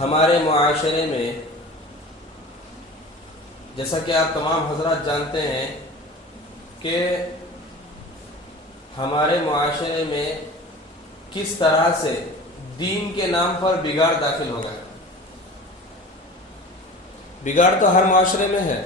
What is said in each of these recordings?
ہمارے معاشرے میں جیسا کہ آپ تمام حضرات جانتے ہیں کہ ہمارے معاشرے میں کس طرح سے دین کے نام پر بگاڑ داخل ہو گیا. بگاڑ تو ہر معاشرے میں ہے،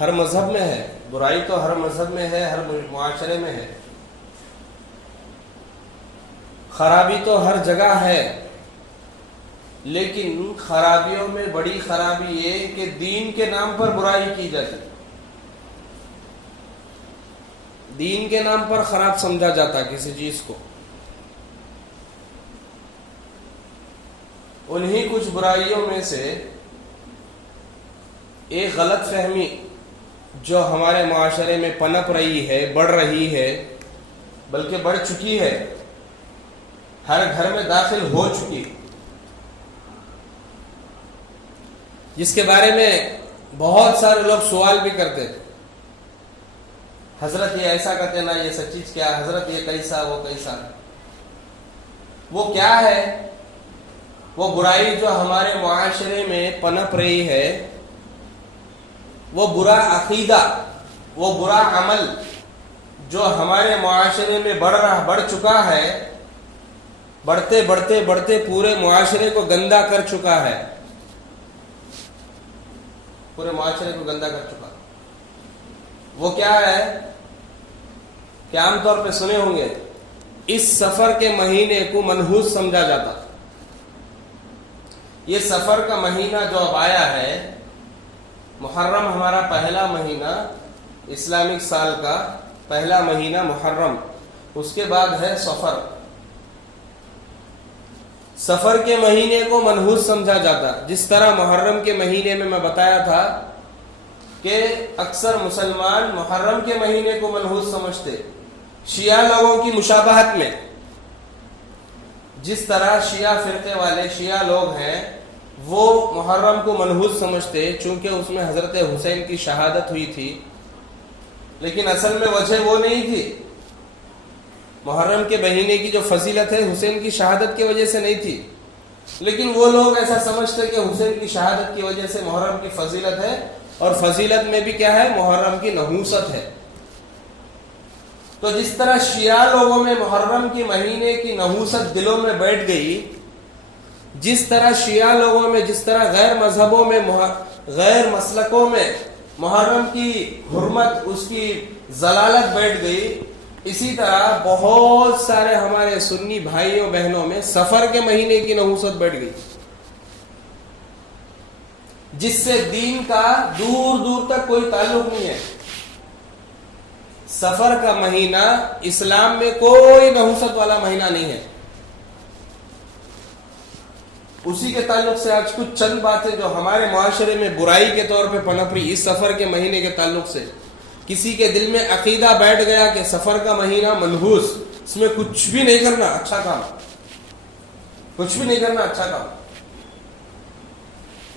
ہر مذہب میں ہے، برائی تو ہر مذہب میں ہے، ہر معاشرے میں ہے، خرابی تو ہر جگہ ہے. لیکن خرابیوں میں بڑی خرابی یہ کہ دین کے نام پر برائی کی جاتی، دین کے نام پر خراب سمجھا جاتا کسی چیز کو. انہی کچھ برائیوں میں سے ایک غلط فہمی جو ہمارے معاشرے میں پنپ رہی ہے، بڑھ رہی ہے، بلکہ بڑھ چکی ہے، ہر گھر میں داخل ہو چکی، جس کے بارے میں بہت سارے لوگ سوال بھی کرتے تھے. حضرت یہ ایسا کہتے نا، یہ سب چیز کیا، حضرت یہ کیسا وہ کیسا. وہ کیا ہے؟ وہ برائی جو ہمارے معاشرے میں پنپ رہی ہے، وہ برا عقیدہ، وہ برا عمل جو ہمارے معاشرے میں بڑھ چکا ہے، بڑھتے بڑھتے بڑھتے پورے معاشرے کو گندا کر چکا ہے، پورے معاشرے کو گندا کر چکا. وہ کیا ہے کہ عام طور پہ سنے ہوں گے، اس سفر کے مہینے کو منحوس سمجھا جاتا. یہ سفر کا مہینہ جو اب آیا ہے، محرم ہمارا پہلا مہینہ، اسلامک سال کا پہلا مہینہ محرم، اس کے بعد ہے سفر. سفر کے مہینے کو منحوس سمجھا جاتا. جس طرح محرم کے مہینے میں بتایا تھا کہ اکثر مسلمان محرم کے مہینے کو منحوس سمجھتے. شیعہ لوگوں کی مشابہت میں، جس طرح شیعہ فرقے والے شیعہ لوگ ہیں وہ محرم کو منحوس سمجھتے چونکہ اس میں حضرت حسین کی شہادت ہوئی تھی، لیکن اصل میں وجہ وہ نہیں تھی. محرم کے مہینے کی جو فضیلت ہے حسین کی شہادت کی وجہ سے نہیں تھی، لیکن وہ لوگ ایسا سمجھتے کہ حسین کی شہادت کی وجہ سے محرم کی فضیلت ہے، اور فضیلت میں بھی کیا ہے؟ محرم کی نحوست ہے. تو جس طرح شیعہ لوگوں میں محرم کے مہینے کی نحوست دلوں میں بیٹھ گئی، جس طرح شیعہ لوگوں میں، جس طرح غیر مذہبوں میں، غیر مسلکوں میں محرم کی حرمت، اس کی ضلالت بیٹھ گئی، اسی طرح بہت سارے ہمارے سنی بھائیوں بہنوں میں سفر کے مہینے کی نحوست بیٹھ گئی، جس سے دین کا دور دور تک کوئی تعلق نہیں ہے. سفر کا مہینہ اسلام میں کوئی نحوست والا مہینہ نہیں ہے. اسی کے تعلق سے آج کچھ چند باتیں جو ہمارے معاشرے میں برائی کے طور پہ پنپ رہی، اس سفر کے مہینے کے تعلق سے کسی کے دل میں عقیدہ بیٹھ گیا کہ سفر کا مہینہ منحوس، اس میں کچھ بھی نہیں کرنا اچھا کام، کچھ بھی نہیں کرنا اچھا کام.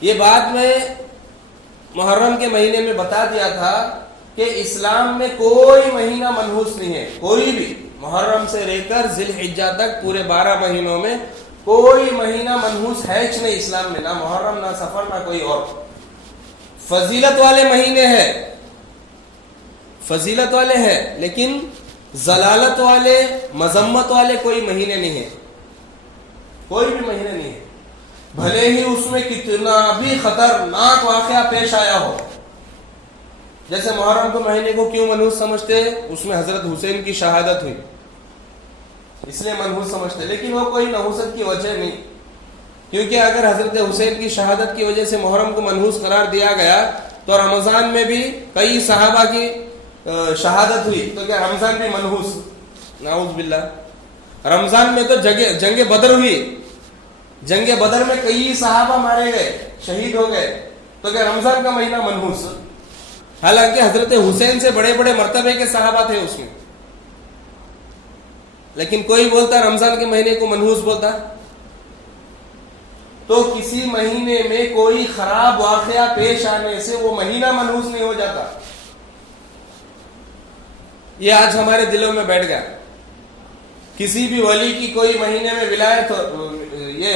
یہ بات میں محرم کے مہینے میں بتا دیا تھا کہ اسلام میں کوئی مہینہ منحوس نہیں ہے، کوئی بھی، محرم سے لے کر ذی الحجہ تک پورے 12 مہینوں میں کوئی مہینہ منحوس ہے نہیں اسلام میں، نہ محرم، نہ سفر، نہ کوئی اور. فضیلت والے مہینے ہیں، فضیلت والے ہیں، لیکن ضلالت والے، مذمت والے کوئی مہینے نہیں ہیں، کوئی بھی مہینے نہیں ہے. بھلے ہی اس میں کتنا بھی خطرناک واقعہ پیش آیا ہو. جیسے محرم کے مہینے کو کیوں منحوس سمجھتے ہیں؟ اس میں حضرت حسین کی شہادت ہوئی، اس لیے منحوس سمجھتے، لیکن وہ کوئی نحوست کی وجہ نہیں. کیونکہ اگر حضرت حسین کی شہادت کی وجہ سے محرم کو منحوس قرار دیا گیا تو رمضان میں بھی کئی صحابہ کی شہادت ہوئی، تو کیا رمضان بھی منحوس؟ نعوذ باللہ. رمضان میں تو جنگ بدر ہوئی، جنگ بدر میں کئی صحابہ مارے گئے، شہید ہو گئے، تو کیا رمضان کا مہینہ منحوس؟ حالانکہ حضرت حسین سے بڑے بڑے مرتبے کے صحابہ تھے اس میں، لیکن کوئی بولتا رمضان کے مہینے کو منحوس بولتا. تو کسی مہینے میں کوئی خراب واقعہ پیش آنے سے وہ مہینہ منحوس نہیں ہو جاتا. یہ آج ہمارے دلوں میں بیٹھ گیا. کسی بھی ولی کی کوئی مہینے میں ولایت، یہ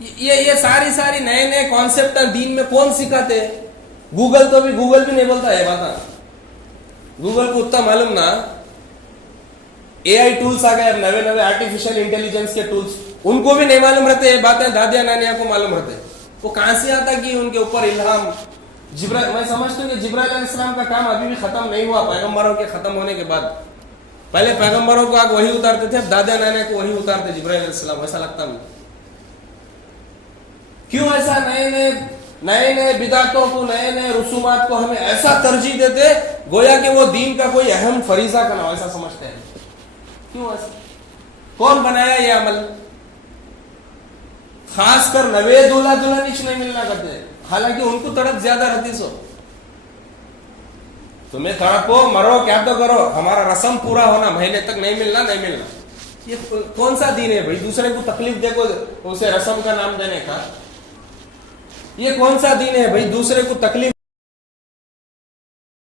یہ ساری نئے نئے کانسیپٹ دین میں کون سکھاتے ہیں؟ گوگل تو بھی گوگل بھی نہیں بولتا ہے بات. گوگل کو اتنا معلوم نا. اے آئی ٹولس آ گئے اب نئے نئے آرٹیفیشل انٹیلیجنس کے ٹولس, ان کو بھی نہیں معلوم رہتے یہ باتیں, دادیا نانیا کو معلوم رہتے. وہ کہاں سے آتا کہ ان کے اوپر الہام؟ میں سمجھتا ہوں کہ جبرائیل علیہ السلام کا کام ابھی بھی ختم نہیں ہوا پیغمبروں کے ختم ہونے کے بعد. پہلے پیغمبروں کو آگ وہی اتارتے تھے, اب دادا نانا کو وہی اتارتے جبرائیل علیہ السلام. ایسا لگتا مجھے. کیوں ایسا نئے نئے بدعتوں کو, نئے نئے رسومات کو ہمیں ایسا ترجیح دیتے گویا کہ وہ دین کا کوئی اہم فریضہ کا نام, ایسا سمجھتے ہیں. کیوں ایسا؟ کون بنایا یہ عمل؟ خاص کر نوے دولہا دلہن نہیں ملنا کرتے, حالانکہ ان کو تڑپ زیادہ رہتی. سو تمہیں تڑپو مرو کیا تو کرو, ہمارا رسم پورا ہونا, مہینے تک نہیں ملنا. یہ کون سا دین ہے بھائی؟ دوسرے کو تکلیف دے کو اسے رسم کا نام دینے کا. یہ کون سا دین ہے بھائی؟ دوسرے کو تکلیف